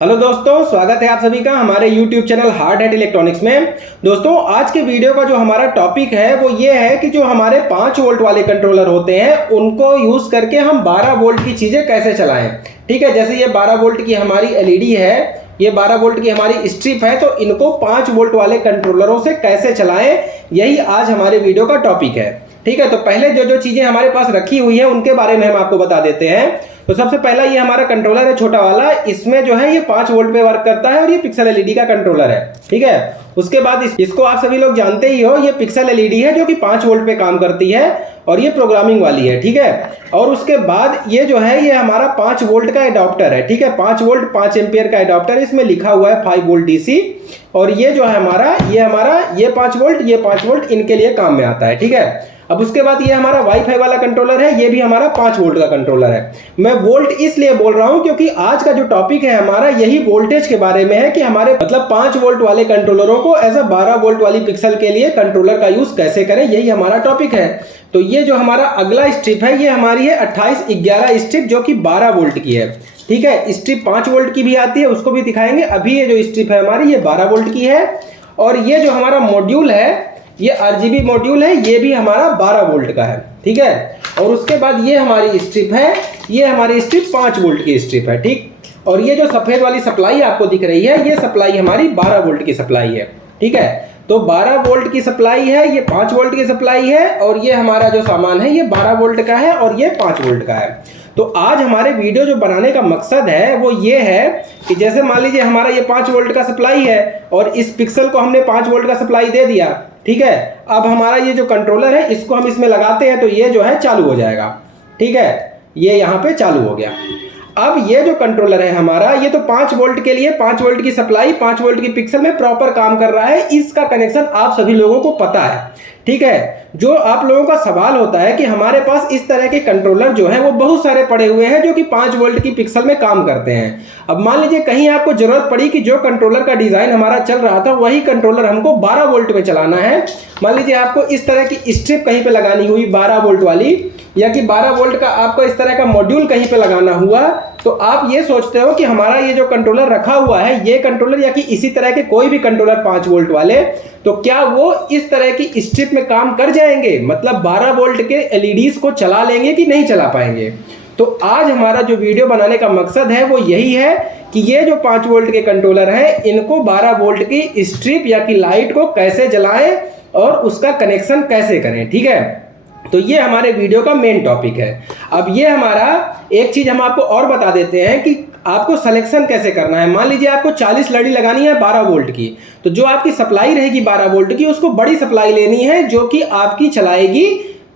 Hello दोस्तों, स्वागत है आप सभी का हमारे YouTube channel hard hat electronics में। दोस्तों, आज के वीडियो का जो हमारा टॉपिक है वो ये है कि जो हमारे 5 वोल्ट वाले कंट्रोलर होते हैं उनको यूज़ करके हम 12 वोल्ट की चीज़ें कैसे चलाएं। ठीक है, जैसे ये 12 वोल्ट की हमारी एलईडी है, ये 12 वोल्ट की हमारी स्ट्रिप है, तो इनको 5 वोल्ट वाले कंट्रोलरों से कैसे चलाएं, यही आज हमारे वीडियो का टॉपिक है। ठीक है, तो पहले जो जो चीज़ें हमारे पास रखी हुई हैं उनके बारे में हम आपको बता देते हैं। तो सबसे पहला ये हमारा कंट्रोलर है छोटा वाला, इसमें जो है ये 5 वोल्ट पे वर्क करता है और ये पिक्सल एलईडी का कंट्रोलर है। ठीक है, उसके बाद इसको आप सभी लोग जानते ही हो, ये पिक्सल एलईडी है जो कि 5 वोल्ट पे काम करती है और ये प्रोग्रामिंग वाली है। ठीक है, और उसके बाद ये जो है ये हमारा 5 वोल्ट का एडाप्टर है। ठीक है, 5 वोल्ट 5 एम्पियर का एडाप्टर, इसमें लिखा हुआ है 5 वोल्ट डीसी। और ये जो है हमारा ये 5 वोल्ट, ये 5 वोल्ट इनके लिए काम में आता है। ठीक है, अब उसके बाद ये हमारा वाईफाई वाला कंट्रोलर है, ये भी हमारा 5 वोल्ट का कंट्रोलर है। मैं वोल्ट इसलिए बोल रहा हूं क्योंकि आज का जो टॉपिक है हमारा यही वोल्टेज के बारे में है कि हमारे मतलब 5 वोल्ट वाले कंट्रोलरों को एज अ 12 वोल्ट वाली पिक्सल के लिए कंट्रोलर का यूज कैसे करें, यही हमारा टॉपिक है। तो ये जो हमारा अगला स्ट्रिप है ये हमारी है 2811 स्ट्रिप जो कि 12 वोल्ट की है। ठीक है, स्ट्रिप 5 वोल्ट की भी आती है, उसको भी दिखाएंगे। अभी ये जो स्ट्रिप है हमारी ये 12 वोल्ट की है। और ये जो हमारा मॉड्यूल है ये आरजीबी मॉड्यूल है, ये भी हमारा 12 वोल्ट का है। ठीक है, और उसके बाद ये हमारी स्ट्रिप है, ये हमारी स्ट्रिप 5 वोल्ट की स्ट्रिप है। ठीक, और ये जो सफेद वाली सप्लाई आपको दिख रही है ये सप्लाई हमारी 12 वोल्ट की सप्लाई है। ठीक है, तो 12 वोल्ट की सप्लाई है, ये 5 वोल्ट की सप्लाई है, और ये हमारा जो सामान है ये 12 वोल्ट का है और ये 5 वोल्ट का है। तो आज हमारे वीडियो जो बनाने का मकसद है वो ये है कि जैसे मान लीजिए हमारा ये 5 वोल्ट का सप्लाई है और इस पिक्सल को हमने 5 वोल्ट का सप्लाई दे दिया। ठीक है, अब हमारा ये जो कंट्रोलर है इसको हम इसमें लगाते हैं तो ये जो है चालू हो जाएगा। ठीक है, ये यहाँ पे चालू हो गया। अब ये जो कंट्रोलर है हमारा ये तो 5 वोल्ट के लिए 5 वोल्ट की सप्लाई 5 वोल्ट की पिक्सल में प्रॉपर काम कर रहा है, इसका कनेक्शन आप सभी लोगों को पता है। ठीक है, जो आप लोगों का सवाल होता है कि हमारे पास इस तरह के कंट्रोलर जो है वो बहुत सारे पड़े हुए हैं जो कि 5 वोल्ट की पिक्सल में काम करते हैं। अब मान लीजिए कहीं आपको जरूरत पड़ी कि जो कंट्रोलर का डिजाइन हमारा चल रहा था वही कंट्रोलर हमको 12 वोल्ट में चलाना है। मान लीजिए आपको इस तरह की स्ट्रिप कहीं पे लगानी हुई 12 वोल्ट वाली, या कि 12 वोल्ट का आपको इस तरह का मॉड्यूल कहीं पे लगाना हुआ, तो आप ये सोचते हो कि हमारा ये जो कंट्रोलर रखा हुआ है ये कंट्रोलर या कि इसी तरह के कोई भी कंट्रोलर 5 वोल्ट वाले, तो क्या वो इस तरह की स्ट्रिप में काम कर जाएंगे, मतलब 12 वोल्ट के एलईडीज को चला लेंगे कि नहीं चला पाएंगे। तो आज हमारा जो वीडियो बनाने का मकसद है वो यही है कि ये जो 5 वोल्ट के कंट्रोलर हैं इनको 12 वोल्ट की स्ट्रिप या कि लाइट को कैसे जलाएं और उसका कनेक्शन कैसे करें। ठीक है, तो ये हमारे वीडियो का मेन टॉपिक है। अब ये हमारा एक चीज हम आपको और बता देते हैं कि आपको सिलेक्शन कैसे करना है। मान लीजिए आपको 40 लड़ी लगानी है 12 वोल्ट की, तो जो आपकी सप्लाई रहेगी 12 वोल्ट की उसको बड़ी सप्लाई लेनी है जो कि आपकी चलाएगी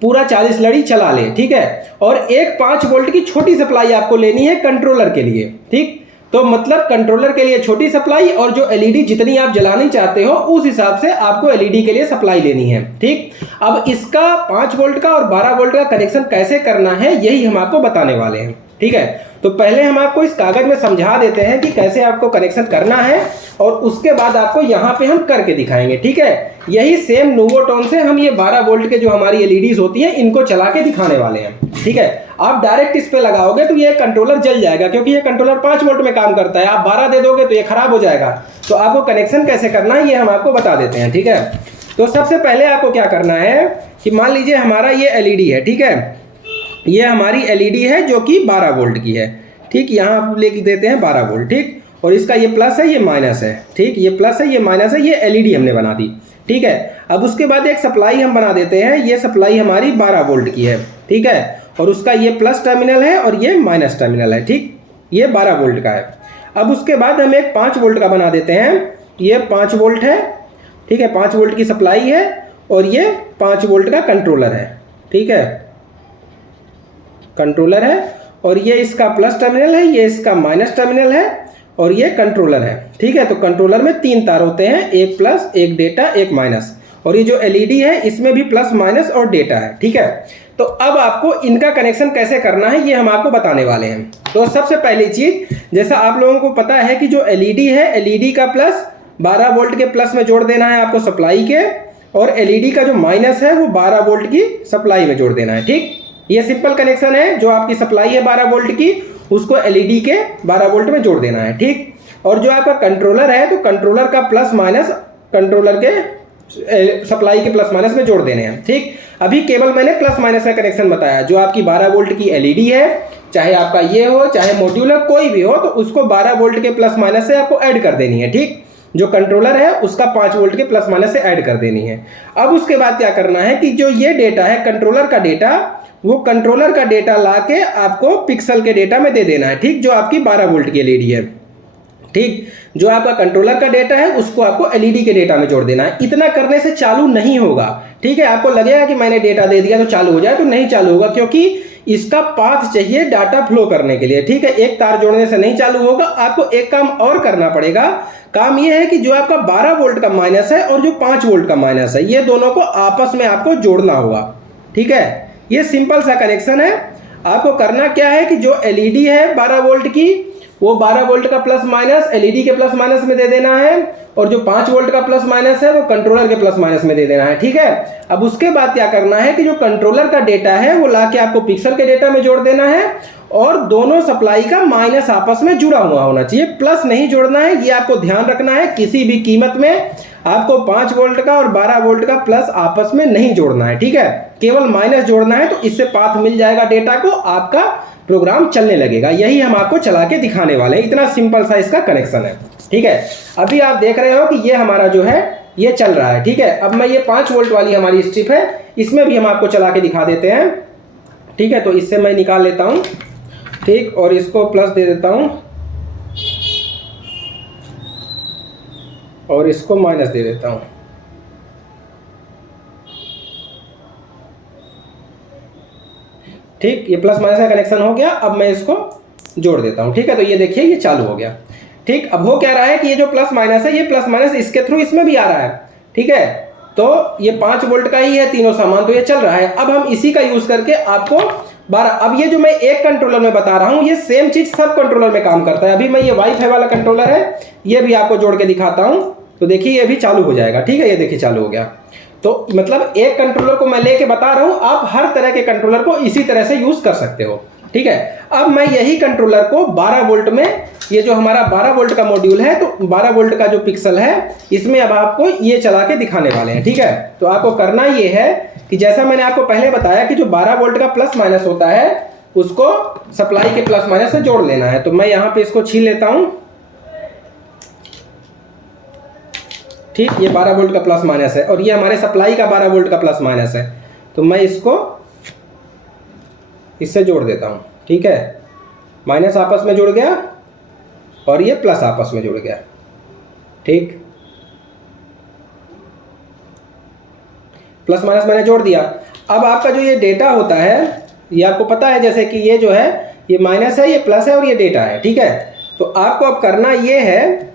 पूरा 40 लड़ी चला ले। ठीक है, और एक 5 वोल्ट की छोटी सप्लाई आपको लेनी है कंट्रोलर के लिए। ठीक, तो मतलब कंट्रोलर के लिए छोटी सप्लाई और जो एलईडी जितनी आप जलानी चाहते हो उस हिसाब से आपको एलईडी के लिए सप्लाई लेनी है। ठीक, अब इसका 5 वोल्ट का और 12 वोल्ट का कनेक्शन कैसे करना है यही हम आपको बताने वाले हैं। ठीक है, तो पहले हम आपको इस कागज में समझा देते हैं कि कैसे आपको कनेक्शन करना है और उसके बाद आपको यहाँ पे हम करके दिखाएंगे। ठीक है, यही सेम नोवोटोन से हम ये 12 वोल्ट के जो हमारी एलईडीज होती हैं इनको चला के दिखाने वाले हैं। ठीक है, आप डायरेक्ट इस पे लगाओगे तो ये कंट्रोलर जल जाएगा क्योंकि ये कंट्रोलर 5 वोल्ट में काम करता है। आप 12 दे दोगे तो ये खराब हो जाएगा। तो आपको कनेक्शन कैसे करना है ये हम आपको बता देते हैं। ठीक है, तो सबसे पहले आपको क्या करना है कि मान लीजिए हमारा ये एलईडी है। ठीक है, ये हमारी एलईडी है जो कि 12 वोल्ट की है। ठीक, यहाँ आप लिख देते हैं 12 वोल्ट। ठीक, और इसका ये प्लस है ये माइनस है। ठीक, ये प्लस है ये माइनस है, ये एलईडी हमने बना दी। ठीक है, अब उसके बाद एक सप्लाई हम बना देते हैं, ये सप्लाई हमारी 12 वोल्ट की है। ठीक है, और उसका ये प्लस टर्मिनल है और ये माइनस टर्मिनल है। ठीक, ये 12 वोल्ट का है। अब उसके बाद हम एक 5 वोल्ट का बना देते हैं, ये 5 वोल्ट है। ठीक है, 5 वोल्ट की सप्लाई है और ये 5 वोल्ट का कंट्रोलर है। ठीक है, कंट्रोलर है और ये इसका प्लस टर्मिनल है, ये इसका माइनस टर्मिनल है और ये कंट्रोलर है। ठीक है, तो कंट्रोलर में 3 तार होते हैं, एक प्लस, एक डेटा, एक माइनस, और ये जो एलईडी है इसमें भी प्लस माइनस और डेटा है। ठीक है, तो अब आपको इनका कनेक्शन कैसे करना है ये हम आपको बताने वाले हैं। तो सबसे पहली चीज, जैसा आप लोगों को पता है कि जो एलईडी है, एलईडी का प्लस 12 वोल्ट के प्लस में जोड़ देना है आपको सप्लाई के, और एलईडी का जो माइनस है वो 12 वोल्ट की सप्लाई में जोड़ देना है। ठीक, ये सिंपल कनेक्शन है। जो आपकी सप्लाई है 12 वोल्ट की उसको एलईडी के 12 वोल्ट में जोड़ देना है। ठीक, और जो आपका कंट्रोलर है तो कंट्रोलर का प्लस माइनस कंट्रोलर के सप्लाई के प्लस माइनस में जोड़ देने हैं। ठीक, अभी केवल मैंने प्लस माइनस का कनेक्शन बताया। जो आपकी 12 वोल्ट की एलईडी है, चाहे आपका ये हो चाहे मॉड्यूलर कोई भी हो, तो उसको 12 वोल्ट के प्लस माइनस से आपको ऐड कर देनी है। ठीक, जो कंट्रोलर है उसका 5 वोल्ट के प्लस माइनस से ऐड कर देनी है। अब उसके बाद क्या करना है कि जो ये डेटा है कंट्रोलर का डेटा, वो कंट्रोलर का डेटा लाके आपको पिक्सल के डेटा में दे देना है। ठीक, जो आपकी 12 वोल्ट की एलईडी है। ठीक, जो आपका कंट्रोलर का डेटा है उसको आपको एलईडी के डेटा में जोड़ देना है। इतना करने से चालू नहीं होगा। ठीक है, आपको लगेगा कि मैंने डेटा दे दिया तो चालू हो जाए, तो नहीं चालू होगा, क्योंकि इसका पाथ चाहिए डाटा फ्लो करने के लिए। ठीक है, एक तार जोड़ने से नहीं चालू होगा। आपको एक काम और करना पड़ेगा। काम यह है कि जो आपका 12 वोल्ट का माइनस है और जो 5 वोल्ट का माइनस है, ये दोनों को आपस में आपको जोड़ना होगा। ठीक है, ये सिंपल सा कनेक्शन है। आपको करना क्या है कि जो एलईडी है 12 वोल्ट की, वो 12 वोल्ट का प्लस माइनस एलईडी के प्लस माइनस में दे देना है, और जो 5 वोल्ट का प्लस माइनस है वो कंट्रोलर के प्लस माइनस में दे देना है। ठीक है, अब उसके बाद क्या करना है कि जो कंट्रोलर का डेटा है वो लाके आपको पिक्सल के डेटा में जोड़ देना है, और दोनों सप्लाई का माइनस आपस में जुड़ा हुआ होना चाहिए, प्लस नहीं जोड़ना है। ये आपको ध्यान रखना है, किसी भी कीमत में आपको 5 वोल्ट का और 12 वोल्ट का प्लस आपस में नहीं जोड़ना है। ठीक है, केवल माइनस जोड़ना है, तो इससे पाथ मिल जाएगा डेटा को, आपका प्रोग्राम चलने लगेगा। यही हम आपको चला के दिखाने वाले हैं। इतना सिंपल सा इसका कनेक्शन है। ठीक है, अभी आप देख रहे हो कि ये हमारा जो है ये चल रहा है। ठीक है, अब मैं ये 5 वोल्ट वाली हमारी स्ट्रिप है, इसमें भी हम आपको चला के दिखा देते हैं। ठीक है, तो इससे मैं निकाल लेता हूं। ठीक, और इसको प्लस दे देता हूं और इसको माइनस दे देता हूं। ठीक, ये प्लस माइनस का कनेक्शन हो गया। अब मैं इसको जोड़ देता हूं। ठीक है, तो ये देखिए ये चालू हो गया। ठीक, अब हो क्या रहा है कि ये जो प्लस माइनस है, ये प्लस माइनस इसके थ्रू इसमें भी आ रहा है। ठीक है, तो ये 5 वोल्ट का ही है तीनों सामान, तो ये चल रहा है। अब हम इसी का यूज करके आपको 12, अब ये जो मैं एक कंट्रोलर में बता रहा हूं, ये सेम चीज सब कंट्रोलर में काम करता है। अभी मैं ये वाईफाई वाला कंट्रोलर है, ये भी आपको जोड़ के दिखाता हूं, तो देखिए ये भी चालू हो जाएगा। ठीक है, ये देखिए चालू हो गया। तो मतलब एक कंट्रोलर को मैं लेके बता रहा हूं, आप हर तरह के कंट्रोलर को इसी तरह से यूज कर सकते हो। ठीक है, अब मैं यही कंट्रोलर को 12 वोल्ट में, ये जो हमारा 12 वोल्ट का मॉड्यूल है, तो 12 वोल्ट का जो पिक्सल है, इसमें अब आपको ये चला के दिखाने वाले हैं। ठीक है, तो आपको करना ये है कि जैसा मैंने आपको पहले बताया कि जो 12 वोल्ट का प्लस माइनस होता है, उसको सप्लाई के प्लस माइनस से जोड़ लेना है। तो मैं यहां पे इसको छीन लेता हूं। ठीक, ये 12 वोल्ट का प्लस माइनस है और ये हमारे सप्लाई का 12 वोल्ट का प्लस माइनस है, तो मैं इसको इससे जोड़ देता हूं। ठीक है, माइनस आपस में जुड़ गया और ये प्लस आपस में जुड़ गया। ठीक, प्लस माइनस मैंने जोड़ दिया। अब आपका जो ये डेटा होता है, ये आपको पता है, जैसे कि ये जो है ये माइनस है, ये प्लस है और ये डेटा है। ठीक है, तो आपको अब करना ये है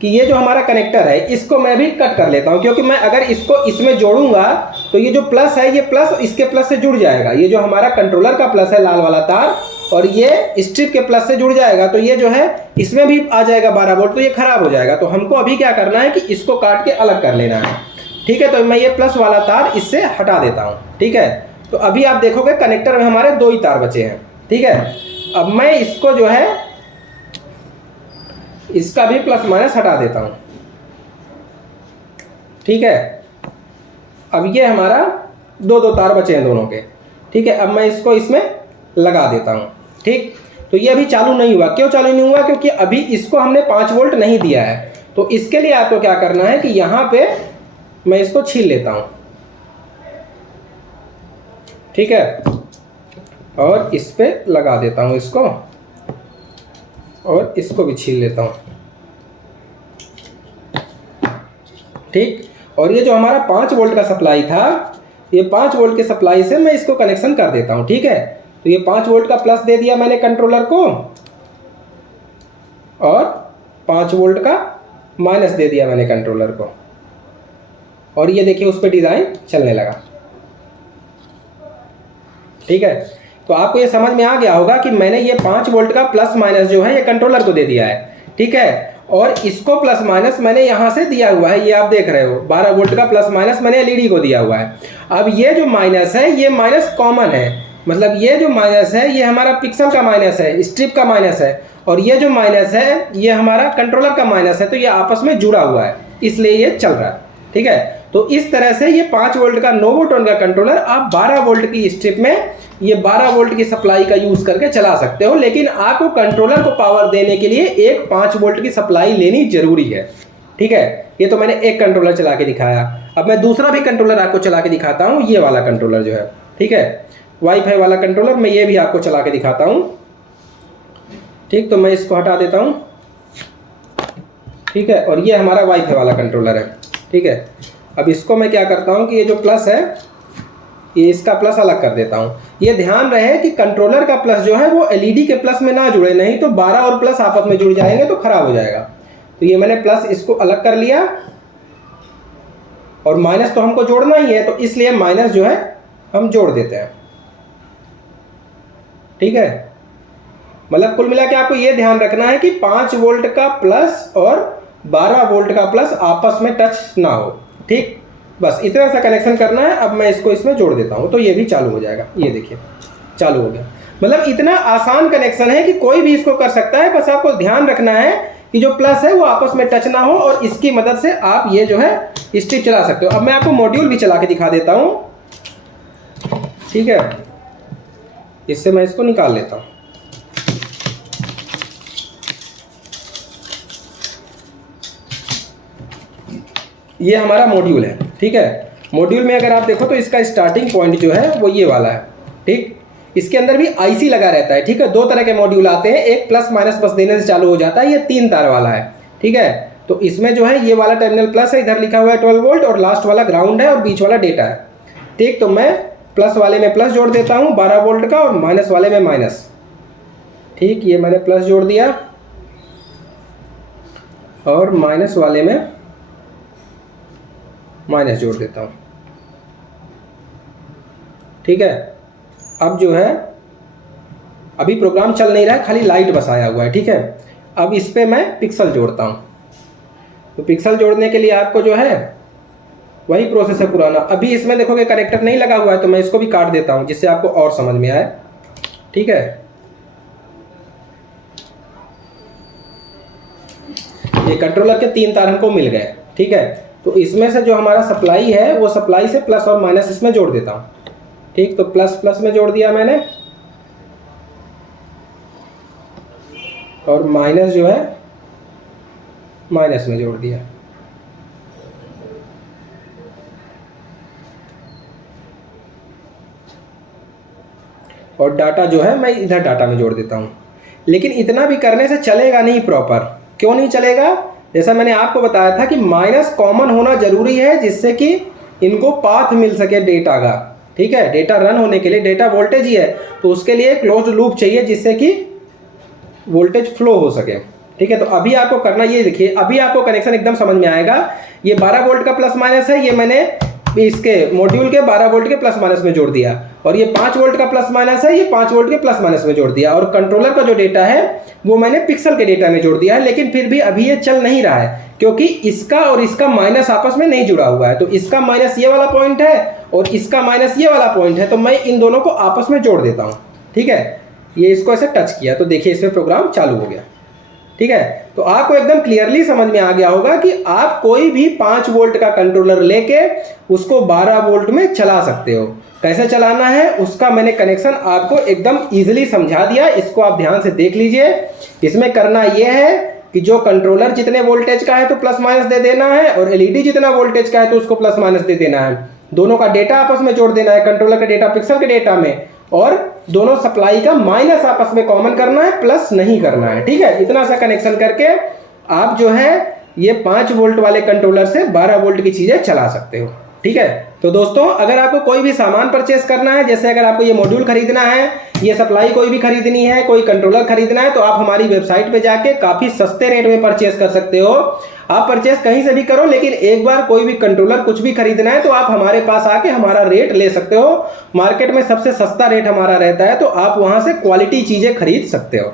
कि ये जो हमारा कनेक्टर है, इसको मैं भी कट कर लेता हूं, क्योंकि मैं अगर इसको इसमें जोड़ूंगा तो ये जो प्लस है, ये प्लस इसके प्लस से जुड़ जाएगा। ये जो हमारा कंट्रोलर का प्लस है लाल वाला तार, और ये स्ट्रिप के प्लस से जुड़ जाएगा, तो ये जो है इसमें भी आ जाएगा 12 वोल्ट, तो ये खराब हो जाएगा। तो हमको अभी क्या करना है कि इसको काट के अलग कर लेना है। ठीक है, तो मैं ये प्लस वाला तार इससे हटा देता हूं। ठीक है, तो अभी आप देखोगे कनेक्टर में हमारे 2 ही तार बचे हैं। ठीक है, अब मैं इसको जो है इसका भी प्लस माइनस हटा देता हूं। ठीक है, अब ये हमारा 2 तार बचे हैं दोनों के। ठीक है, अब मैं इसको इसमें लगा देता हूं। ठीक, तो ये अभी चालू नहीं हुआ। क्यों चालू नहीं हुआ? क्योंकि अभी इसको हमने 5 वोल्ट नहीं दिया है। तो इसके लिए आपको क्या करना है कि यहां पे मैं इसको छीन लेता हूं। ठीक है, और इस पे लगा देता हूं इसको, और इसको भी छीन लेता हूं। ठीक, और ये जो हमारा 5 वोल्ट का सप्लाई था, ये 5 वोल्ट के सप्लाई से मैं इसको कनेक्शन कर देता हूं। ठीक है, तो ये 5 वोल्ट का प्लस दे दिया मैंने कंट्रोलर को, और 5 वोल्ट का माइनस दे दिया मैंने कंट्रोलर को, और ये देखिए उस पर डिजाइन चलने लगा। ठीक है, तो आपको ये समझ में आ गया होगा कि मैंने ये 5 वोल्ट का प्लस माइनस जो है ये कंट्रोलर को दे दिया है। ठीक है, और इसको प्लस माइनस मैंने यहां से दिया हुआ है, ये आप देख रहे हो 12 वोल्ट का प्लस माइनस मैंने एलईडी को दिया हुआ है। अब ये जो माइनस है, ये माइनस कॉमन है, मतलब ये जो माइनस है ये हमारा पिक्सल का माइनस है, स्ट्रिप का माइनस है, और ये जो माइनस है ये हमारा कंट्रोलर का माइनस है। तो ये आपस में जुड़ा हुआ है, इसलिए ये चल रहा है। ठीक है, तो इस तरह से ये 5 वोल्ट का नोवोटोन का कंट्रोलर आप 12 वोल्ट की स्ट्रिप में ये 12 वोल्ट की सप्लाई का यूज करके चला सकते हो। लेकिन आपको कंट्रोलर को पावर देने के लिए एक 5 वोल्ट की सप्लाई लेनी जरूरी है। ठीक है, ये तो मैंने एक कंट्रोलर चला के दिखाया। अब मैं दूसरा भी कंट्रोलर आपको चला के दिखाता हूँ, ये वाला कंट्रोलर जो है। ठीक है, वाईफाई वाला कंट्रोलर, मैं ये भी आपको चला के दिखाता हूँ। ठीक, तो मैं इसको हटा देता हूँ। ठीक है, और ये हमारा वाईफाई वाला कंट्रोलर है। ठीक है, अब इसको मैं क्या करता हूँ कि ये जो प्लस है ये इसका प्लस अलग कर देता हूँ। ये ध्यान रहे कि कंट्रोलर का प्लस जो है वो एलईडी के प्लस में ना जुड़े, नहीं तो 12 और प्लस आपस में जुड़ जाएंगे तो खराब हो जाएगा। तो ये मैंने प्लस इसको अलग कर लिया, और माइनस तो हमको जोड़ना ही है, तो इसलिए माइनस जो है हम जोड़ देते हैं। ठीक है, मतलब कुल मिला के आपको ये ध्यान रखना है कि 5 वोल्ट का प्लस और 12 वोल्ट का प्लस आपस में टच ना हो। ठीक, बस इतना सा कनेक्शन करना है। अब मैं इसको इसमें जोड़ देता हूँ तो ये भी चालू हो जाएगा। ये देखिए चालू हो गया। मतलब इतना आसान कनेक्शन है कि कोई भी इसको कर सकता है। बस आपको ध्यान रखना है कि जो प्लस है वो आपस में टच ना हो, और इसकी मदद से आप ये जो है स्ट्रिप चला सकते हो। अब मैं आपको मॉड्यूल भी चला के दिखा देता हूँ। ठीक है, इससे मैं इसको निकाल लेता हूँ। ये हमारा मॉड्यूल है। ठीक है, मॉड्यूल में अगर आप देखो तो इसका स्टार्टिंग पॉइंट जो है वो ये वाला है। ठीक, इसके अंदर भी आईसी लगा रहता है। ठीक है, 2 तरह के मॉड्यूल आते हैं, एक प्लस माइनस बस देने से चालू हो जाता है, ये 3 तार वाला है। ठीक है, तो इसमें जो है ये वाला टर्मिनल प्लस है, इधर लिखा हुआ है 12 वोल्ट, और लास्ट वाला ग्राउंड है और बीच वाला डेटा है। ठीक, तो मैं प्लस वाले में प्लस जोड़ देता हूँ 12 वोल्ट का, और माइनस वाले में माइनस। ठीक, ये मैंने प्लस जोड़ दिया, और माइनस वाले में माइनस जोड़ देता हूँ। ठीक है, अब जो है अभी प्रोग्राम चल नहीं रहा है, खाली लाइट बस आया हुआ है। ठीक है, अब इस पे मैं पिक्सल जोड़ता हूँ। तो पिक्सल जोड़ने के लिए आपको जो है वही प्रोसेस है पुराना। अभी इसमें देखोगे कनेक्टर नहीं लगा हुआ है, तो मैं इसको भी काट देता हूँ जिससे आपको और समझ में आए। ठीक है, ये कंट्रोलर के 3 तार हमको मिल गए। ठीक है, तो इसमें से जो हमारा सप्लाई है वो सप्लाई से प्लस और माइनस इसमें जोड़ देता हूँ। ठीक, तो प्लस प्लस में जोड़ दिया मैंने, और माइनस जो है माइनस में जोड़ दिया। और डाटा जो है मैं इधर डाटा में जोड़ देता हूँ। लेकिन इतना भी करने से चलेगा नहीं प्रॉपर। क्यों नहीं चलेगा? जैसा मैंने आपको बताया था कि माइनस कॉमन होना जरूरी है, जिससे कि इनको पाथ मिल सके डेटा का। ठीक है, डेटा रन होने के लिए डेटा वोल्टेज ही है, तो उसके लिए क्लोज्ड लूप चाहिए जिससे कि वोल्टेज फ्लो हो सके। ठीक है, तो अभी आपको करना ये देखिए, अभी आपको कनेक्शन एकदम समझ में आएगा। ये 12 वोल्ट का प्लस माइनस है, ये मैंने इसके मॉड्यूल के 12 वोल्ट के प्लस माइनस में जोड़ दिया, और ये 5 वोल्ट का प्लस माइनस है, ये 5 वोल्ट के प्लस माइनस में जोड़ दिया, और कंट्रोलर का जो डेटा है वो मैंने पिक्सल के डेटा में जोड़ दिया है। लेकिन फिर भी अभी ये चल नहीं रहा है, क्योंकि इसका और इसका माइनस आपस में नहीं जुड़ा हुआ है। तो इसका माइनस ये वाला पॉइंट है और इसका माइनस ये वाला पॉइंट है, तो मैं इन दोनों को आपस में जोड़ देता हूँ। ठीक है, ये इसको ऐसे टच किया तो देखिए इसमें प्रोग्राम चालू हो गया। ठीक है, तो आपको एकदम क्लियरली समझ में आ गया होगा कि आप कोई भी 5 वोल्ट का कंट्रोलर लेके उसको 12 वोल्ट में चला सकते हो। कैसे चलाना है उसका मैंने कनेक्शन आपको एकदम इजीली समझा दिया। इसको आप ध्यान से देख लीजिए। इसमें करना यह है कि जो कंट्रोलर जितने वोल्टेज का है तो प्लस माइनस दे देना है, और एलईडी जितना वोल्टेज का है तो उसको प्लस माइनस दे देना है। दोनों का डेटा आपस में जोड़ देना है, कंट्रोलर का डेटा पिक्सल के डेटा में, और दोनों सप्लाई का माइनस आपस में कॉमन करना है, प्लस नहीं करना है। ठीक है, इतना सा कनेक्शन करके आप जो है ये 5 वोल्ट वाले कंट्रोलर से 12 वोल्ट की चीजें चला सकते हो। ठीक है, तो दोस्तों अगर आपको कोई भी सामान परचेस करना है, जैसे अगर आपको ये मॉड्यूल खरीदना है, ये सप्लाई कोई भी खरीदनी है, कोई कंट्रोलर खरीदना है, तो आप हमारी वेबसाइट पे जाके काफी सस्ते रेट में परचेस कर सकते हो। आप परचेस कहीं से भी करो, लेकिन एक बार कोई भी कंट्रोलर कुछ भी खरीदना है तो आप हमारे पास आके हमारा रेट ले सकते हो। मार्केट में सबसे सस्ता रेट हमारा रहता है, तो आप वहां से क्वालिटी चीजें खरीद सकते हो।